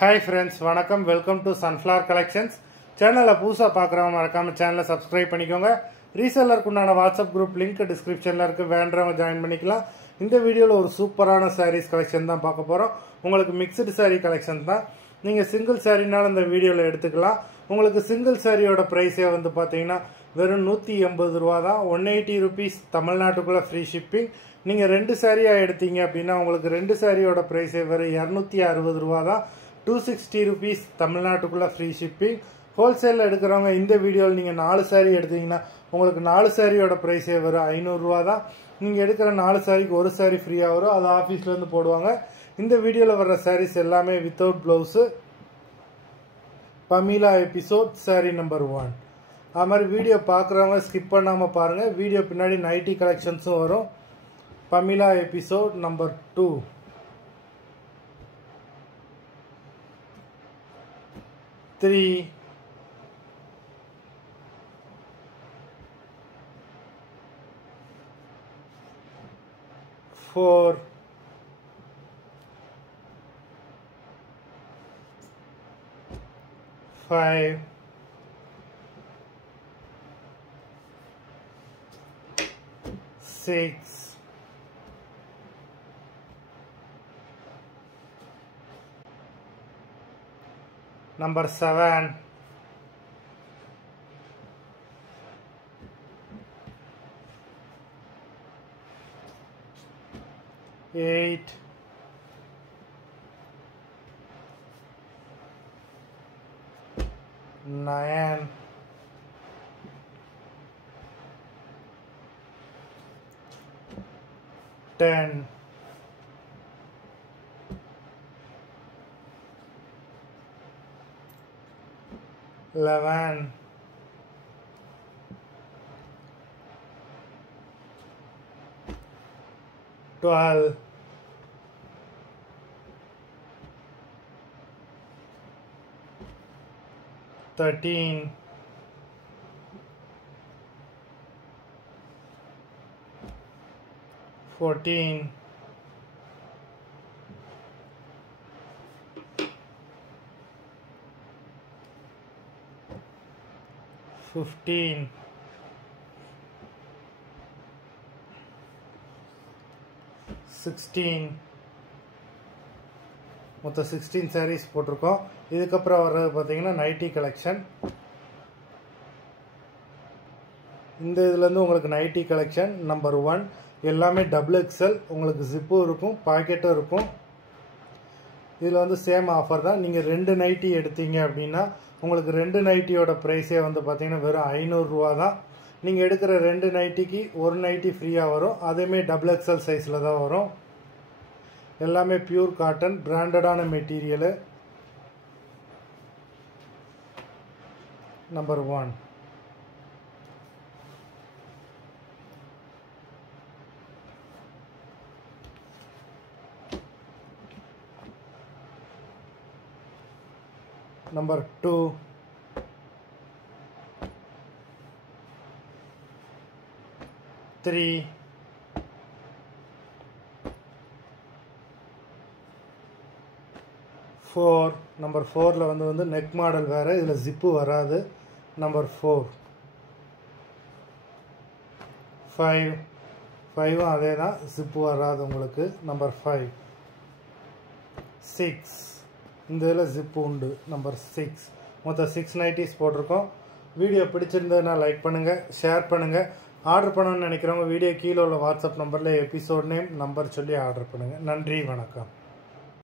Hi friends, வணக்கம். Welcome to sunflower collections. சேனலை புதுசாக பார்க்குறவங்க மறக்காமல் சேனலை சப்ஸ்கிரைப் பண்ணிக்கோங்க. ரீசெல்லருக்கு உண்டான வாட்ஸ்அப் குரூப் லிங்க் டிஸ்கிரிப்ஷனில் இருக்குது, வேண்டவங்க ஜாயின் பண்ணிக்கலாம். இந்த வீடியோவில் ஒரு சூப்பரான சாரீஸ் கலெக்ஷன் தான் பார்க்க போகிறோம். உங்களுக்கு மிக்சடு சாரீ கலெக்ஷன் தான். நீங்கள் சிங்கிள் சாரீனாலும் இந்த வீடியோவில் எடுத்துக்கலாம். உங்களுக்கு சிங்கிள் சாரியோட ப்ரைஸே வந்து பார்த்தீங்கன்னா வெறும் 180 ரூபா தான். 180 ருபீஸ் தமிழ்நாட்டுக்குள்ளே ஃப்ரீ ஷிப்பிங். நீங்கள் 2 சாரியாக எடுத்தீங்க அப்படின்னா உங்களுக்கு 2 சாரியோட ப்ரைஸே வெறும் 260 ரூபா தான். 260 ருபீஸ் தமிழ்நாட்டுக்குள்ளே ஃப்ரீ ஷிப்பிங். ஹோல்சேலில் எடுக்கிறவங்க இந்த வீடியோவில் நீங்கள் 4 சாரீ எடுத்தீங்கன்னா உங்களுக்கு 4 சாரியோட ப்ரைஸே வரும் 500 ரூபா தான். நீங்கள் எடுக்கிற 4 சாரிக்கு ஒரு சாரீ ஃப்ரீயாக வரும். அது ஆஃபீஸ்லேருந்து போடுவாங்க. இந்த வீடியோவில் வர்ற சாரீஸ் எல்லாமே without blouse. Pamela episode sari number 1. அது மாதிரி வீடியோ பார்க்குறவங்க ஸ்கிப் பண்ணாமல் பாருங்கள். வீடியோ பின்னாடி நைட்டி கலெக்ஷன்ஸும் வரும். Pamela episode number 2. 3, 4, 5, 6, 7, 8, 9, 10, 11, 12, 13, 14, 15, 16. மொத்தம் 16 சாரீஸ் போட்டிருக்கோம். இதுக்கப்புறம் வர்றது பார்த்தீங்கன்னா நைட்டி கலெக்ஷன். இந்த இதுலேருந்து உங்களுக்கு நைட்டி கலெக்ஷன் நம்பர் 1 எல்லாமே XXL. உங்களுக்கு ஜிப்பும் இருக்கும், பாக்கெட்டும் இருக்கும். இதில் வந்து சேம் ஆஃபர் தான். நீங்கள் 2 நைட்டி எடுத்தீங்க அப்படின்னா உங்களுக்கு 2 நைட்டியோட ப்ரைஸே வந்து பார்த்தீங்கன்னா வெறும் 500 ரூபா தான். நீங்கள் எடுக்கிற 2 நைட்டிக்கு ஒரு நைட்டி ஃப்ரீயாக வரும். அதேமே XXL சைஸில் தான் வரும். எல்லாமே பியூர் காட்டன், பிராண்டடான மெட்டீரியலு. நம்பர் 1. Number 2, 3, 4. நம்பர் 4ல வந்து நெக் மாடல் வேறு, இதில் ஜிப்பு வராது. நம்பர் 4. 5ம் அதே தான், ஜிப்பு வராது உங்களுக்கு. நம்பர் 5. 6. இந்த இதில் ஜிப்பு உண்டு. நம்பர் 6. மொத்தம் 6 நைட்டிஸ் போட்டிருக்கோம். வீடியோ பிடிச்சிருந்ததுன்னா லைக் பண்ணுங்கள், ஷேர் பண்ணுங்கள். ஆர்டர் பண்ணணும்னு நினைக்கிறவங்க வீடியோ கீழே உள்ள வாட்ஸ்அப் நம்பரில் எபிசோட் நேம் நம்பர் சொல்லி ஆர்டர் பண்ணுங்கள். நன்றி, வணக்கம்.